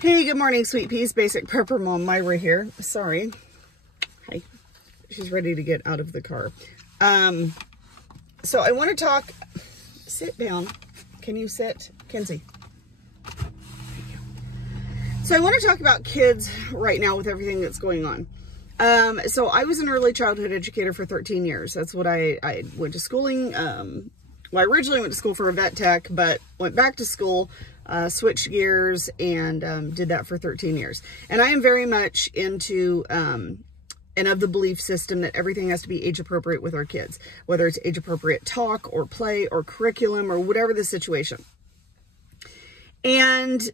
Hey, good morning, Sweet Peas. Basic Prepper Mom Myra here. Sorry. Hi. She's ready to get out of the car. So I want to talk. Sit down. Can you sit? Kenzie. So I want to talk about kids right now with everything that's going on. So I was an early childhood educator for 13 years. That's what I went to schooling. Well, I originally went to school for a vet tech, but went back to school, switched gears, and did that for 13 years. And I am very much into and of the belief system that everything has to be age appropriate with our kids, whether it's age appropriate talk or play or curriculum or whatever the situation. And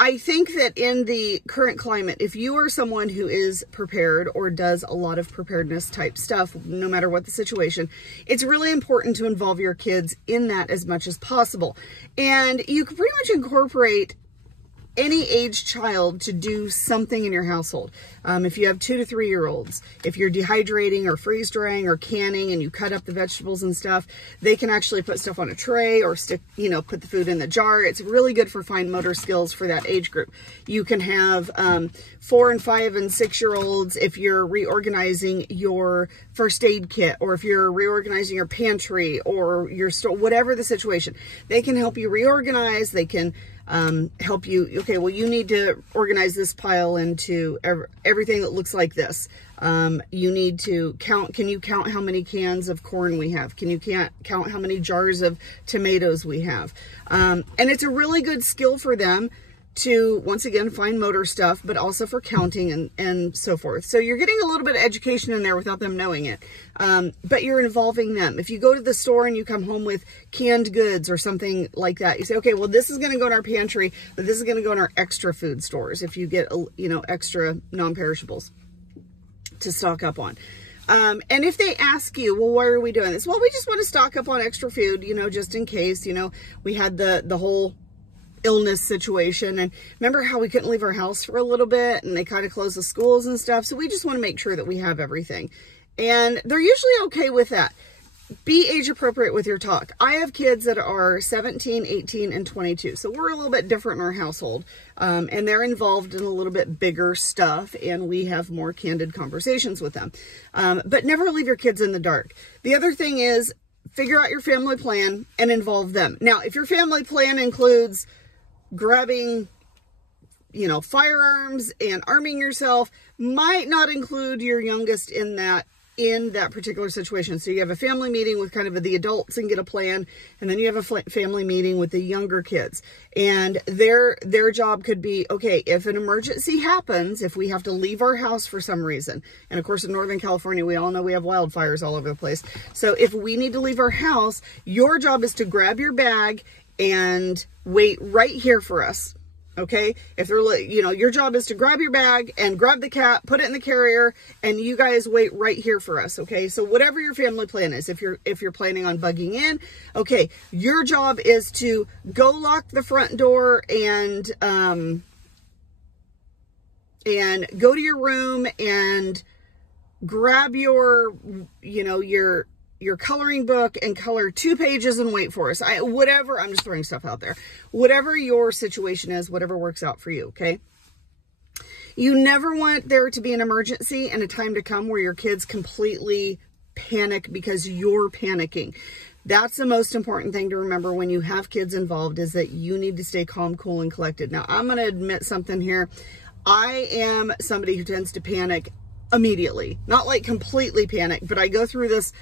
I think that in the current climate, if you are someone who is prepared or does a lot of preparedness type stuff, no matter what the situation, it's really important to involve your kids in that as much as possible. And you can pretty much incorporate any age child to do something in your household. If you have 2 to 3 year olds, if you're dehydrating or freeze drying or canning and you cut up the vegetables and stuff, they can actually put stuff on a tray or stick, put the food in the jar. It's really good for fine motor skills for that age group. You can have 4 and 5 and 6 year olds if you're reorganizing your first aid kit, or if you're reorganizing your pantry or your store, whatever the situation. They can help you reorganize. They can help you. Okay, well, you need to organize this pile into everything that looks like this. You need to count. Can you count how many cans of corn we have? Can you count how many jars of tomatoes we have? And it's a really good skill for them to, once again, fine motor stuff, but also for counting and so forth. So you're getting a little bit of education in there without them knowing it. But you're involving them. If you go to the store and you come home with canned goods or something like that, you say, okay, well, this is going to go in our pantry, but this is going to go in our extra food stores if you get, extra non-perishables to stock up on. And if they ask you, well, why are we doing this? Well, we just want to stock up on extra food, just in case, we had the whole illness situation, and remember how we couldn't leave our house for a little bit and they kind of closed the schools and stuff. So we just want to make sure that we have everything, and they're usually okay with that. Be age appropriate with your talk. I have kids that are 17, 18, and 22. So we're a little bit different in our household, and they're involved in a little bit bigger stuff, and we have more candid conversations with them. But never leave your kids in the dark. The other thing is, figure out your family plan and involve them. Now, if your family plan includes grabbing, firearms and arming yourself, might not include your youngest in that particular situation. So you have a family meeting with kind of the adults and get a plan, and then you have a family meeting with the younger kids, and their job could be, okay, if an emergency happens, if we have to leave our house for some reason, and of course in Northern California, we all know we have wildfires all over the place. So if we need to leave our house, your job is to grab your bag and wait right here for us. Okay, if they're, your job is to grab your bag and grab the cat, put it in the carrier, and you guys wait right here for us. Okay, so whatever your family plan is, if you're planning on bugging in, okay, your job is to go lock the front door and go to your room and grab your coloring book and color 2 pages and wait for us. Whatever, I'm just throwing stuff out there. Whatever your situation is, whatever works out for you, okay? You never want there to be an emergency and a time to come where your kids completely panic because you're panicking. That's the most important thing to remember when you have kids involved, is that you need to stay calm, cool, and collected. Now, I'm going to admit something here. I am somebody who tends to panic immediately. Not like completely panic, but I go through this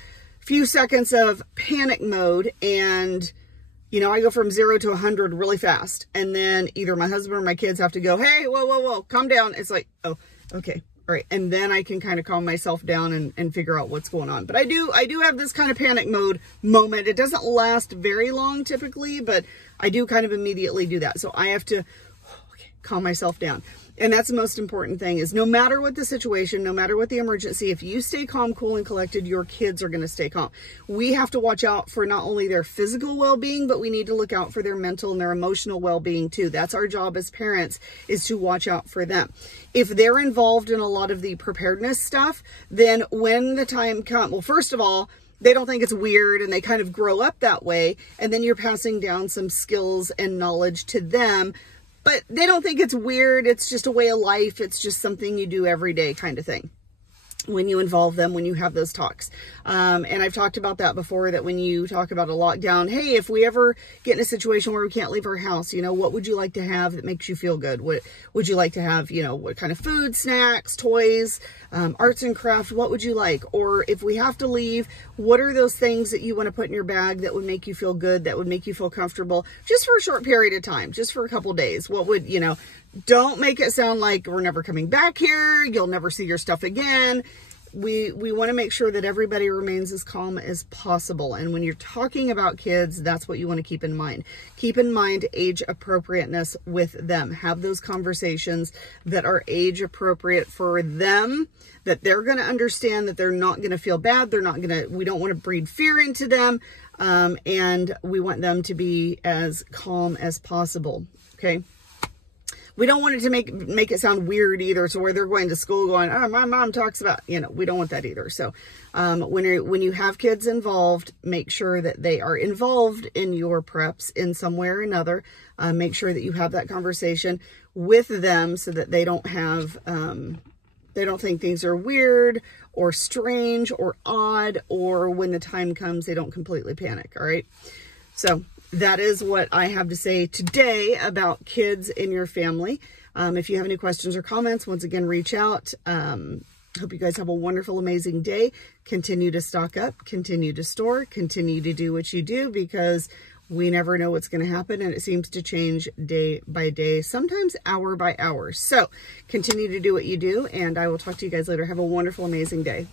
few seconds of panic mode, and I go from 0 to 100 really fast, and then either my husband or my kids have to go, hey, whoa, calm down. It's like, oh, okay, all right, and then I can kind of calm myself down and figure out what's going on. But I do have this kind of panic mode moment. It doesn't last very long typically, but I do kind of immediately do that. So I have to calm myself down. And that's the most important thing, is no matter what the situation, no matter what the emergency, if you stay calm, cool, and collected, your kids are going to stay calm. We have to watch out for not only their physical well-being, but we need to look out for their mental and their emotional well-being too. That's our job as parents, is to watch out for them. If they're involved in a lot of the preparedness stuff, then when the time comes, well, first of all, they don't think it's weird, and they kind of grow up that way. And then you're passing down some skills and knowledge to them but they don't think it's weird. It's just a way of life. It's just something you do every day kind of thing when you involve them, when you have those talks. And I've talked about that before, that when you talk about a lockdown, hey, if we ever get in a situation where we can't leave our house, you know, what would you like to have that makes you feel good? What would you like to have? You know, what kind of food, snacks, toys, arts and crafts, what would you like? Or if we have to leave, what are those things that you want to put in your bag that would make you feel good, that would make you feel comfortable, just for a short period of time, just for a couple days? What would, you know, don't make it sound like we're never coming back here, you'll never see your stuff again. We want to make sure that everybody remains as calm as possible. And when you're talking about kids, that's what you want to keep in mind. Keep in mind age appropriateness with them. Have those conversations that are age appropriate for them, that they're going to understand, that they're not going to feel bad. They're not going to, we don't want to breed fear into them. And we want them to be as calm as possible. Okay. We don't want it to make it sound weird either. So where they're going to school going, oh, my mom talks about, you know, we don't want that either. So when you have kids involved, make sure that they are involved in your preps in some way or another. Make sure that you have that conversation with them so that they don't have, they don't think things are weird or strange or odd, or when the time comes, they don't completely panic. All right. So that is what I have to say today about kids in your family. If you have any questions or comments, once again, reach out. Hope you guys have a wonderful, amazing day. Continue to stock up, continue to store, continue to do what you do, because we never know what's going to happen, and it seems to change day by day, sometimes hour by hour. So continue to do what you do, and I will talk to you guys later. Have a wonderful, amazing day.